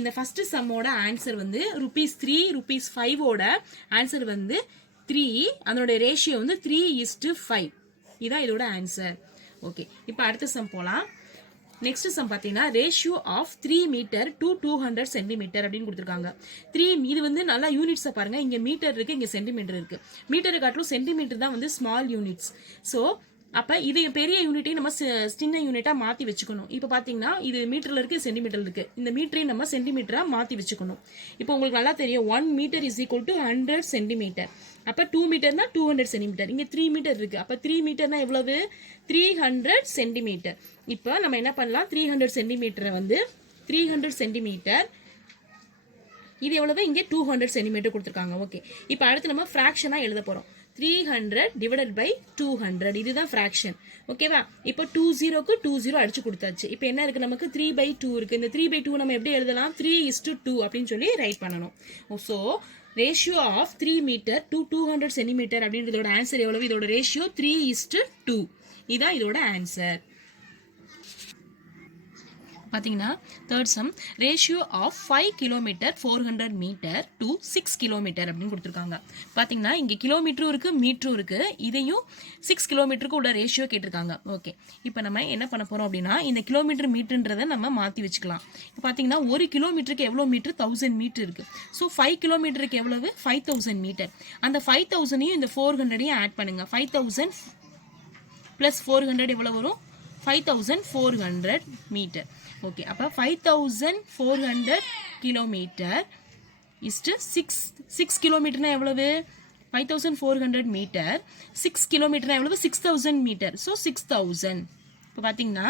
இந்த ஃபர்ஸ்ட் சம்மோட ஆன்சர் வந்து ₹3 ₹5ஓட ஆன்சர் வந்து 3, அதனுடைய ரேஷியோ வந்து 3:5. இதான் இதோட ஆன்சர். ஓகே, இப்போ அடுத்த சம் போலாம். நெக்ஸ்ட் சம் பாத்தீங்கன்னா ratio of 3 metre to 200 centimetre அப்படின்னு கொடுத்துருக்காங்க. 3 இது வந்து நல்லா யூனிட்ஸை பாருங்க. இங்க மீட்டர் இருக்கு, இங்க சென்டிமீட்டர் இருக்கு. மீட்டர் காட்டிலும் சென்டிமீட்டர் தான் வந்து ஸ்மால் யூனிட்ஸ். ஸோ அப்ப இது பெரிய யூனிட்டையும் நம்ம சின்ன யூனிட்டா மாத்தி வச்சுக்கணும். இப்ப பாத்தீங்கன்னா இது மீட்டர்ல இருக்கு, சென்டிமீட்டர்ல இருக்கு. இந்த மீட்டரையும் நம்ம சென்டிமீட்டரா மாத்தி வச்சுக்கணும். இப்போ உங்களுக்கு நல்லா தெரியும் 1 metre is equal to 100 centimetre. அப்ப 2 மீட்டர்னா 200 சென்டிமீட்டர். இங்க 3 மீட்டர் இருக்கு. அப்ப 3 மீட்டர்னா எவ்வளவு? 300 சென்டிமீட்டர். இப்ப நம்ம என்ன பண்ணலாம்? 300 சென்டிமீட்டரை வந்து 300 சென்டிமீட்டர், இது எவ்வளவு? இங்க 200 சென்டிமீட்டர் கொடுத்துருக்காங்க. ஓகே, இப்போ அடுத்து நம்ம ஃபிராக்ஷனா எழுத போறோம். 300 டிவைடட் பை 200, இதுதான் ஃபிராக்ஷன். ஓகேவா? இப்போ 20க்கு 20 அடிச்சு கொடுத்தாச்சு. இப்போ என்ன இருக்கு? நமக்கு 3/2 இருக்கு. இந்த 3/2 நம்ம எப்படி எழுதலாம்? 3:2 அப்படின்னு சொல்லி ரைட் பண்ணணும். So ratio of 3 metre to 200 centimetre அப்படின்றதோட ஆன்சர் எவ்வளவு? இதோட ரேஷியோ 3:2. இதான் இதோட ஆன்சர். பாத்தீங்கன்னா third sum, ratio of 5 kilometre 400 metre to 6 kilometre அப்படின்னு கொடுத்துருக்காங்க. பாத்தீங்கன்னா இங்க கிலோமீட்டரும் இருக்கு, மீட்டரும் இருக்கு. இதையும் 6 கிலோமீட்டருக்கு உள்ள ரேஷியோ கேட்டிருக்காங்க. ஓகே, இப்போ நம்ம என்ன பண்ண போறோம் அப்படின்னா இந்த கிலோமீட்டர் மீட்டர்ன்றதை நம்ம மாத்தி வச்சுக்கலாம். இப்போ பாத்தீங்கன்னா 1 கிலோமீட்டருக்கு எவ்வளவு மீட்டர்? 1000 மீட்டர் இருக்கு. ஸோ 5 கிலோமீட்டருக்கு எவ்வளவு? 5000 மீட்டர். அந்த 5000ஐயும் இந்த 400ஐயும் ஆட் பண்ணுங்க. 5000 பிளஸ் 400 எவ்வளவு வரும்? 5400 மீட்டர். ஓகே, அப்ப 5400 கிலோமீட்டர் இஸ்டு 6 கிலோமீட்டர்னா எவ்வளவு? 5400 மீட்டர். 6 கிலோமீட்டர்னா எவ்வளவு? 6000 மீட்டர். ஸோ 6000. இப்போ பாத்தீங்கன்னா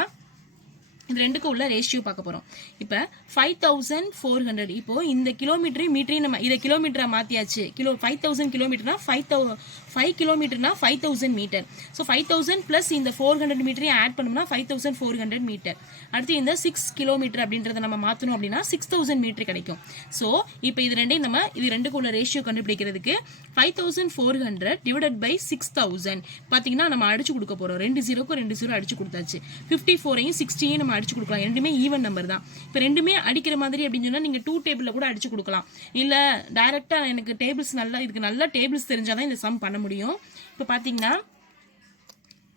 இது ரெண்டுக்கு உள்ள ரேஷியோ பார்க்க போறோம். இப்போ 5400, இப்போ இந்த கிலோமீட்டரையும் மீட்டரையும் நம்ம இதை கிலோமீட்டரா மாத்தியாச்சு. 5000 கிலோமீட்டர்னா 5 கிலோமீட்டர்னா 5000 மீட்டர். ஸோ 5000 பிளஸ் இந்த 400 மீட்டரையும் ஆட் பண்ணோம்னா 5400 மீட்டர். அடுத்து இந்த 6 கிலோமீட்டர் அப்படின்றத நம்ம மாத்தணும் அப்படின்னா 6000 மீட்டர் கிடைக்கும். ஸோ இப்போ இது ரெண்டையும் நம்ம இது ரெண்டுக்கு உள்ள ரேஷியோ கண்டுபிடிக்கிறதுக்கு 5400 டிவைடட் பை 6000 பாத்தீங்கன்னா நம்ம அடிச்சு கொடுக்க போறோம். 2 0க்கு 2 0 அடிச்சு கொடுத்தாச்சு. 54ஐயும் 60ஐயும் நம்ம அடிச்சு கொடுக்கலாம். ரெண்டுமே ஈவன் நம்பர் தான். இப்போ ரெண்டுமே அடிக்கிற மாதிரி அப்படின்னு சொன்னா நீங்க 2 டேபிள்ல கூட அடிச்சு கொடுக்கலாம். இல்ல டைரக்டா எனக்கு டேபிள்ஸ் நல்லா இதுக்கு நல்ல டேபிள்ஸ் தெரிஞ்சாதான் இந்த சம் பண்ண முடியும். இப்போ பாத்தீங்கன்னா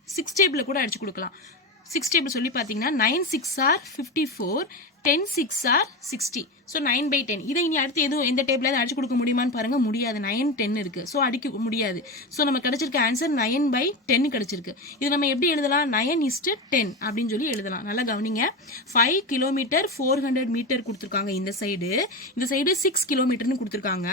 6 டேபிள்ல கூட அடிச்சு கொடுக்கலாம். 6 டேபிள் சொல்லி பாத்தீங்கன்னா 9 6 are 54, 10 6 are 60. ஸோ 9/10. இதை இனி அடுத்து எதுவும் எந்த டேபிள் அடிச்சு கொடுக்க முடியுமான்னு பாருங்க. முடியாது. 9 10 இருக்கு. ஸோ அடிக்க முடியாது. ஸோ நம்ம கிடைச்சிருக்க ஆன்சர் 9/10 கிடைச்சிருக்கு. இது நம்ம எப்படி எழுதலாம்? 9:10 அப்படின்னு சொல்லி எழுதலாம். நல்லா கவனிங்க. 5 கிலோமீட்டர் 400 மீட்டர் கொடுத்துருக்காங்க. இந்த சைடு 6 கிலோமீட்டர்னு கொடுத்துருக்காங்க.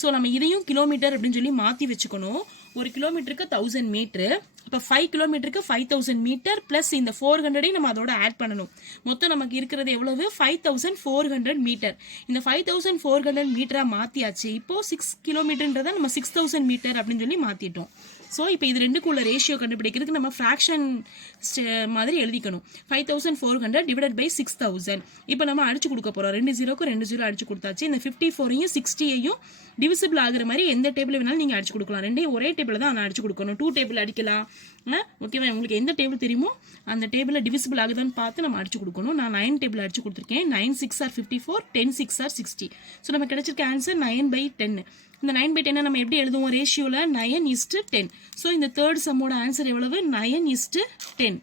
ஸோ நம்ம இதையும் கிலோமீட்டர் அப்படின்னு சொல்லி மாத்தி வச்சுக்கணும். ஒரு கிலோமீட்டருக்கு 1000 மீட்டர். இப்போ 5 கிலோமீட்டருக்கு 5000 மீட்டர் பிளஸ் இந்த 400ஐயும் நம்ம அதோட ஆட் பண்ணணும். மொத்தம் நமக்கு இருக்கிறது எவ்வளவு? 5400 மீட்டர். இந்த 5400 மீட்டரா மாத்தியாச்சு. இப்போ 6 கிலோமீட்டர்ன்றத நம்ம 6000 மீட்டர் அப்படின்னு சொல்லி மாத்திட்டோம். ஸோ இப்போ இது ரெண்டுக்குள்ள ரேஷியோ கண்டுபிடிக்கிறதுக்கு நம்ம ஃப்ராக்ஷன் மாதிரி எழுதிக்கணும். 5400 டிவைடட் பை 6000. இப்போ நம்ம அடிச்சு கொடுக்க போறோம். 2 0க்கு 2 0 அடிச்சு கொடுத்தாச்சு. இந்த 54ஐயும் 60ஐயும் டிவிசிபிள் ஆகுற மாதிரி எந்த டேபிள் வேணாலும் நீங்க அடிச்சு கொடுக்கலாம். ரெண்டையும் ஒரே டேபிள் தான் நான் அடிச்சு கொடுக்கணும். 2 டேபிள் அடிக்கலாம். ஓகேவா? உங்களுக்கு எந்த டேபிள் தெரியுமோ அந்த டேபிள்ல டிவிசிபிள் ஆகுதான்னு பார்த்து நம்ம அடிச்சு கொடுக்கணும். நான் 9 டேபிள் அடிச்சு கொடுத்துருக்கேன். 9 6 are 54, 10 6 are 60. ஸோ நம்ம கிடைச்சிருக்க ஆன்சர் 9/10. இந்த 9/10 நம்ம எப்படி எழுதுவோம்? ரேஷியோல 9:10. ஸோ இந்த தேர்ட் சம்மோட ஆன்சர் எவ்வளவு? 9:10.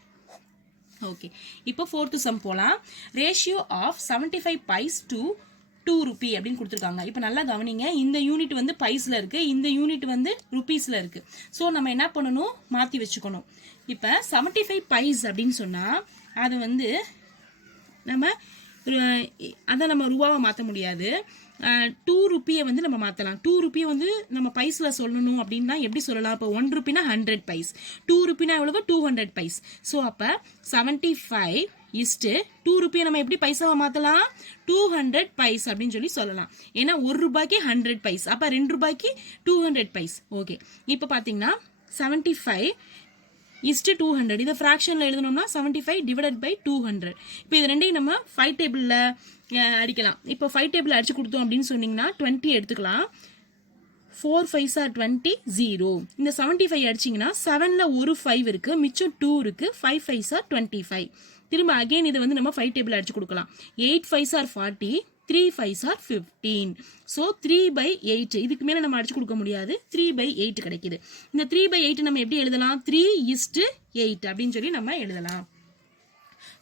ஓகே, இப்போ ஃபோர்த் சம் போலாம். Ratio of 75 paise to 2 rupee அப்படின்னு கொடுத்துருக்காங்க. இப்போ நல்லா கவனிங்க. இந்த யூனிட் வந்து பைஸ்ல இருக்கு, இந்த யூனிட் வந்து ருபீஸ்ல இருக்கு. ஸோ நம்ம என்ன பண்ணணும்? மாத்தி வச்சுக்கணும். இப்போ 75 பைஸ் அப்படின்னு சொன்னா அது வந்து அதை நம்ம ரூபாவை மாற்ற முடியாது. 2 ரூபியை வந்து நம்ம மாற்றலாம். 2 ரூபியை வந்து நம்ம பைஸில் சொல்லணும் அப்படின்னா எப்படி சொல்லலாம்? இப்போ 1 ரூபினா 100 பைஸ், 2 ரூபினா எவ்வளவு? 200 பைஸ். ஸோ அப்போ 75 இஸ்டு 2 ரூபியை நம்ம எப்படி பைசாவை மாற்றலாம்? 200 பைஸ் அப்படின்னு சொல்லி சொல்லலாம். ஏன்னா 1 ரூபாய்க்கு 100 பைஸ், அப்போ 2 ரூபாய்க்கு 200 பைஸ். ஓகே, இப்போ பார்த்தீங்கன்னா 75 இஸ்டு 200. இதை ஃப்ராக்ஷன்ல எழுதணும்னா 75 டிவைடட் பை 200. இப்போ இது ரெண்டையும் நம்ம 5 டேபிள்ல அடிக்கலாம். இப்போ 5 டேபிள் அடிச்சு கொடுத்தோம் அப்படின்னு சொன்னீங்கன்னா 20 எடுத்துக்கலாம். 4 5s are 20, 0. இந்த 75 அடிச்சிங்கன்னா 7ல ஒரு 5 இருக்கு, மிச்சம் 2 இருக்கு. 5 5s are 25. திரும்ப அகைன் இது வந்து நம்ம 5 டேபிள் அடிச்சு கொடுக்கலாம். 8 5s are 40, 3 5s are 15. So 3/8. இதுக்கு மேலே நம்ம அடிச்சு கொடுக்க முடியாது. 3/8 கிடைக்குது. இந்த 3/8 நம்ம எப்படி எழுதலாம்? 3:8 அப்படின்னு சொல்லி நம்ம எழுதலாம்.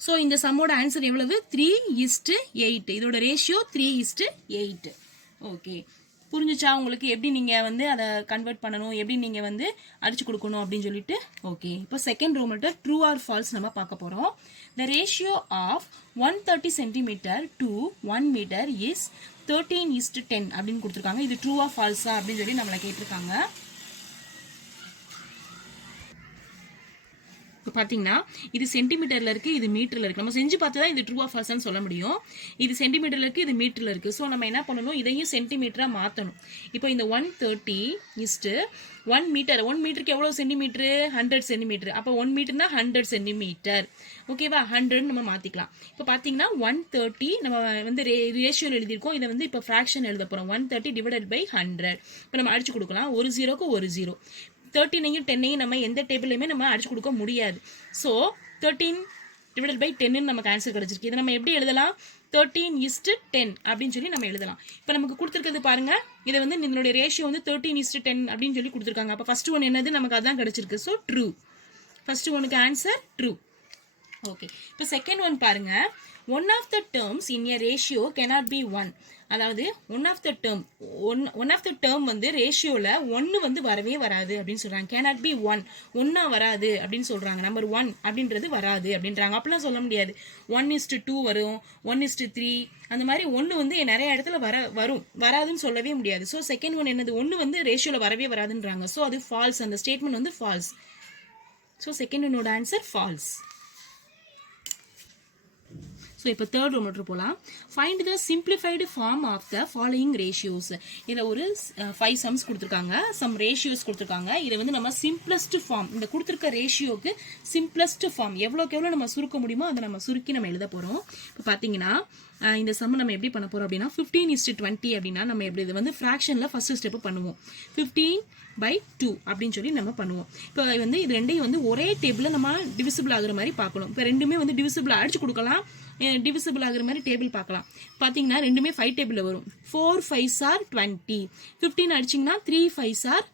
ஸோ இந்த சம்மோட ஆன்சர் எவ்வளவு? 3:8. இதோட ரேஷியோ 3:8. ஓகே, புரிஞ்சுச்சா உங்களுக்கு எப்படி நீங்கள் வந்து அதை கன்வெர்ட் பண்ணணும், எப்படி நீங்கள் வந்து அடிச்சு கொடுக்கணும் அப்படின்னு சொல்லிட்டு. ஓகே, இப்போ செகண்ட் ரோ மட்டும் ட்ரூ ஆர் ஃபால்ஸ் நம்ம பார்க்க போகிறோம். The ratio of 130 centimetre to 1 metre is 13:10 அப்படின்னு கொடுத்துருக்காங்க. இது ட்ரூவா ஃபால்ஸா அப்படின்னு சொல்லி நம்மளை கேட்டிருக்காங்க. இப்போ பார்த்தீங்கன்னா இது சென்டிமீட்டரில் இருக்குது, இது மீட்டரில் இருக்குது. நம்ம செஞ்சு பார்த்து தான் இது ட்ரூ ஆர் ஃபால்ஸ்னு சொல்ல முடியும். இது சென்டிமீட்டரில் இருக்குது, இது மீட்டரில் இருக்குது. ஸோ நம்ம என்ன பண்ணணும், இதையும் சென்டிமீட்டராக மாற்றணும். இப்போ இந்த 130:1 மீட்டர், 1 மீட்டருக்கு எவ்வளோ சென்டிமீட்டரு, 100 சென்டிமீட்டர். அப்போ 1 மீட்டர்னா 100 சென்டிமீட்டர். ஓகேவா, 100 நம்ம மாற்றிக்கலாம். இப்போ பார்த்தீங்கன்னா 130 நம்ம வந்து ரேஷியோவில் எழுதியிருக்கோம். இதை வந்து இப்போ ஃப்ராக்ஷன் எழுத போகிறோம். 130/100. இப்போ நம்ம அடிச்சு கொடுக்கலாம். ஒரு ஜீரோக்கு ஒரு ஜீரோ. 13ஐயும் 10ஐயும் நம்ம எந்த டேபிளையுமே நம்ம அடிச்சு கொடுக்க முடியாது. ஸோ 13/10 நமக்கு ஆன்சர் கிடைச்சிருக்கு. இதை நம்ம எப்படி எழுதலாம், 13:10 அப்படின்னு சொல்லி நம்ம எழுதலாம். இப்போ நமக்கு கொடுத்துருக்கிறது பாருங்க, இதை வந்து இதனுடைய ரேஷியோ வந்து 13:10 அப்படின்னு சொல்லி கொடுத்துருக்காங்க. அப்போ ஃபர்ஸ்ட் ஒன் என்னது, நமக்கு அதான் கிடைச்சிருக்கு. So true. ஃபர்ஸ்ட் ஒனுக்கு ஆன்சர் ட்ரூ. ஓகே, இப்போ செகண்ட் ஒன் பாருங்க. One of the terms in a ratio cannot be 1. அதாவது ஒன் ஆஃப் த டேர்ம் வந்து ரேஷியோல 1 வந்து வரவே வராது அப்படின்னு சொல்றாங்க. கேனாட் பி 1, 1 வராது அப்படின்னு சொல்றாங்க. நம்பர் 1 அப்படின்றது வராது அப்படின்றாங்க. அப்படிலாம் சொல்ல முடியாது. 1:2 வரும், 1:3 அந்த மாதிரி 1 வந்து நிறைய இடத்துல வராதுன்னு சொல்லவே முடியாது. ஸோ செகண்ட் ஒன் என்னது, 1 வந்து ரேஷியோல வரவே வராதுன்றாங்க. ஸோ அது ஃபால்ஸ், அந்த ஸ்டேட்மெண்ட் வந்து ஃபால்ஸ். ஸோ செகண்ட் ஒன்னோட ஆன்சர் ஃபால்ஸ். ஸோ இப்போ தேர்ட் ஒன் மட்டும் போகலாம். Find the simplified form of the following ratios. இதில் ஒரு 5 சம்ஸ் கொடுத்துருக்காங்க, சம் ரேஷியோஸ் கொடுத்துருக்காங்க. இதை வந்து நம்ம சிம்பிளஸ்ட் ஃபார்ம், இந்த கொடுத்துருக்க ரேஷியோக்கு சிம்பிளஸ்ட் ஃபார்ம் எவ்வளோக்கு எவ்வளோ நம்ம சுருக்க முடியுமோ அதை நம்ம சுருக்கி நம்ம எழுத போகிறோம். இப்போ பார்த்தீங்கன்னா இந்த சம் நம்ம எப்படி பண்ண போகிறோம் அப்படின்னா 15:20 அப்படின்னா நம்ம எப்படி இது வந்து ஃப்ராக்ஷனில் ஃபர்ஸ்ட் ஸ்டெப்பு பண்ணுவோம். 15/2 அப்படின்னு சொல்லி நம்ம பண்ணுவோம். இப்போ வந்து இது ரெண்டையும் வந்து ஒரே டேபிளில் நம்ம டிவிசிபிள் ஆகுற மாதிரி பார்க்கணும். இப்போ ரெண்டுமே வந்து டிவிசிபிள் அடிச்சு கொடுக்கலாம், டிவிசிபிள் ஆகுற மாதிரி டேபிள் பார்க்கலாம். பார்த்தீங்கன்னா ரெண்டுமே 5 டேபிளில் வரும். 4 5s are 20. 15 அடிச்சிங்கன்னா 3 5s are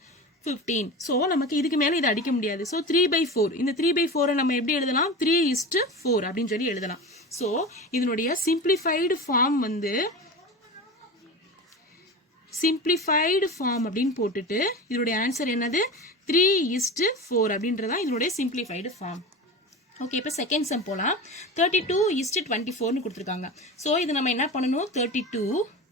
15. ஸோ நமக்கு இதுக்கு மேலே இதை அடிக்க முடியாது. ஸோ 3/4, இந்த 3/4 நம்ம எப்படி எழுதலாம், 3:4 அப்படின்னு சொல்லி எழுதலாம். ஸோ இதனுடைய சிம்பிளிஃபைடு ஃபார்ம் வந்து சிம்பிளிஃபைடு ஃபார்ம் அப்படின்னு போட்டுட்டு இதனுடைய ஆன்சர் என்னது, 3:4 அப்படின்றதான் இதனுடைய சிம்பிளிஃபைடு ஃபார்ம். ஓகே, இப்போ செகண்ட் சம் போகலாம். 32:24 கொடுத்துருக்காங்க. ஸோ இது நம்ம என்ன பண்ணணும், 32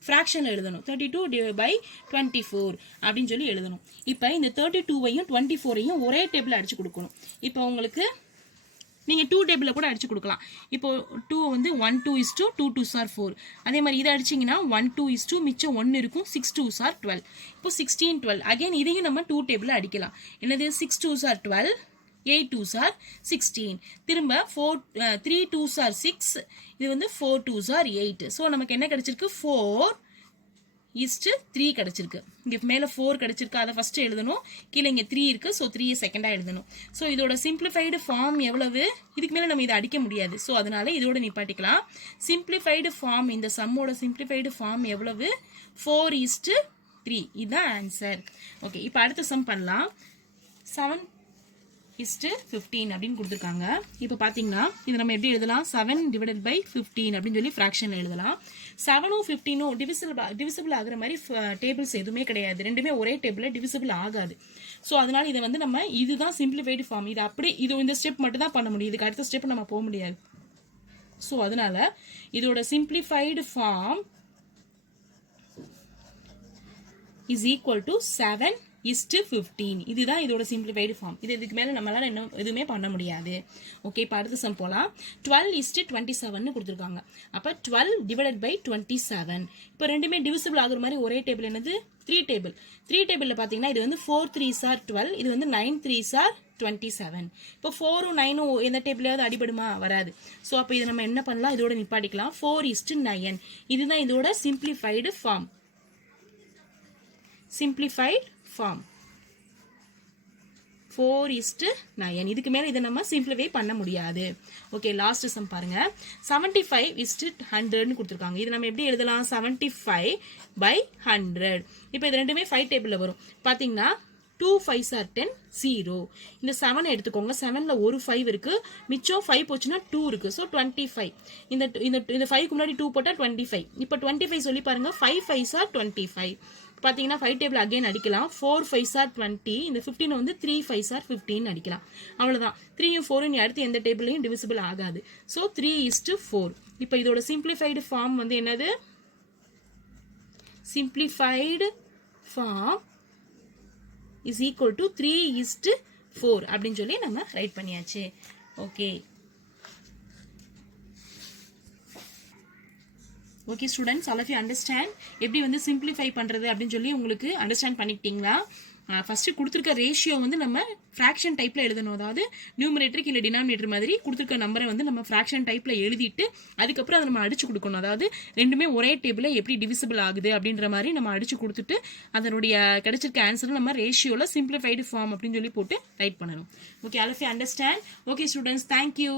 ஃப்ராக்ஷனில் எழுதணும். 32/24 அப்படின்னு சொல்லி எழுதணும். இப்போ இந்த 32வையும் 24ஐயும் ஒரே டேபிள் அடிச்சு கொடுக்கணும். இப்போ உங்களுக்கு நீங்கள் 2 டேபிளில் கூட அடிச்சு கொடுக்கலாம். இப்போ 2 வந்து 1 2:2, 2 2s are 4. அதே மாதிரி இதை அடிச்சிங்கன்னா 1 2:2 மிச்சம் 1 இருக்கும், 6 2s are 12. இப்போ 16 12 அகைன் இதையும் நம்ம 2 டேபிளில் அடிக்கலாம். என்னது, 6 2s are 12, 8 2s are 16. திரும்ப 3 2s are 6, இது வந்து 4 2s are 8. ஸோ நமக்கு என்ன கிடைச்சிருக்கு, 4:3 கிடைச்சிருக்கு. இங்கே மேலே 4 கிடைச்சிருக்கு, அதை ஃபர்ஸ்ட் எழுதணும். கீழே இங்கே 3 இருக்கு, ஸோ 3 செகண்டாக எழுதணும். ஸோ இதோட சிம்பிளிஃபைடு ஃபார்ம் எவ்வளவு, இதுக்கு மேலே நம்ம இதை அடிக்க முடியாது. ஸோ அதனால இதோட நிப்பாட்டிக்கலாம். சிம்பிளிஃபைடு ஃபார்ம், இந்த சம்மோட சிம்பிளிஃபைடு ஃபார்ம் எவ்வளவு, 4:3. இதுதான் ஆன்சர். ஓகே, இப்போ அடுத்த சம் பண்ணலாம். 7:15 அப்படின்னு கொடுத்துருக்காங்க. இப்போ பார்த்தீங்கன்னா இது நம்ம எப்படி எழுதலாம், 7/15 அப்படின்னு சொல்லி ஃப்ராக்ஷன் எழுதலாம். 7ம் 15ம் டிவிசிபிள் ஆகுற மாதிரி டேபிள்ஸ் எதுவுமே கிடையாது. ரெண்டுமே ஒரே டேபிளில் டிவிசிபிள் ஆகாது. ஸோ அதனால இதை வந்து நம்ம இதுதான் சிம்பிளிஃபைடு ஃபார்ம். இது அப்படியே இந்த ஸ்டெப் மட்டும் தான் பண்ண முடியும், இதுக்கு அடுத்த ஸ்டெப் நம்ம போக முடியாது. ஸோ அதனால இதோட simplified form is equal to 7:15. இதுதான் இதோட சிம்பிளிஃபைடு ஃபார்ம். இதுக்கு மேலே நம்மளால இன்னும் எதுவுமே பண்ண முடியாது. ஓகே, இப்போ அடுத்த சம் போகலாம். 12:27 கொடுத்துருக்காங்க. அப்போ 12/27. இப்போ ரெண்டுமே டிவிசிபிள் ஆகுற மாதிரி ஒரே டேபிள் என்னது, 3 டேபிள். 3 டேபிளில் பார்த்தீங்கன்னா இது வந்து 4 3s are 12, இது வந்து 9 3s are 27. இப்போ 4ம் 9ம் எந்த டேபிளாவது அடிபடுமா, வராது. ஸோ அப்போ இதை நம்ம என்ன பண்ணலாம், இதோட நிப்பாட்டிக்கலாம். 4:9. இதுதான் இதோட சிம்பிளிஃபைடு ஃபார்ம். Simplified form 4:9. இதுக்கு மேலே இதை நம்ம சிம்பிளிஃபை பண்ண முடியாது. ஓகே, லாஸ்ட் சம் பாருங்க. 75:100 கொடுத்துருக்காங்க. இது நம்ம எப்படி எழுதலாம், 75/100. இப்போ இது ரெண்டுமே 5 டேபிளில் வரும். பார்த்தீங்கன்னா 2 5s are 10, 0. இந்த 7 எடுத்துக்கோங்க. 7ல் ஒரு 5 இருக்கு, மிச்சம் 5 போச்சுன்னா 2 இருக்கு. ஸோ 25. இந்த 5க்கு முன்னாடி 2 போட்டால் 25. இப்போ 25 சொல்லி பாருங்க, 5 5s are 25. பார்த்தீங்கன்னா 5 டேபிள் அகைன் அடிக்கலாம். 4 5s are 20. இந்த 15 வந்து 3 5s are 15 அடிக்கலாம். அவ்வளோதான். 3யும் 4யும் அடுத்து எந்த டேபிளையும் டிவிசிபிள் ஆகாது. ஸோ 3:4. இப்போ இதோட சிம்பிளிஃபைடு ஃபார்ம் வந்து என்னது? Simplified form is equal to 3:4 அப்படின்னு சொல்லி நம்ம ரைட் பண்ணியாச்சு. Okay okay students, all of you understand எப்படி வந்து சிம்பிளிஃபை பண்ணுறது அப்படின்னு சொல்லி உங்களுக்கு அண்டர்ஸ்டாண்ட் பண்ணிக்கிட்டீங்களா? ஃபஸ்ட்டு கொடுத்துருக்க ரேஷியோ வந்து நம்ம ஃப்ராக்ஷன் டைப்பில் எழுதணும். அதாவது நியூமரேட்டருக்கு இல்லை டினாமினேட்டர் மாதிரி கொடுத்துருக்க நம்பரை வந்து நம்ம ஃப்ராக்ஷன் டைப்பில் எழுதிட்டு அதுக்கப்புறம் அதை நம்ம அடிச்சு கொடுக்கணும். அதாவது ரெண்டுமே ஒரே டேபிளில் எப்படி டிவிசிபிள் ஆகுது அப்படின்ற மாதிரி நம்ம அடிச்சு கொடுத்துட்டு அதனுடைய கிடைச்சிருக்க ஆன்சரை நம்ம ரேஷியோவில் சிம்பிளிஃபைடு ஃபார்ம் அப்படின்னு சொல்லி போட்டு ரைட் பண்ணணும். Okay, all of you understand? Okay students, thank you.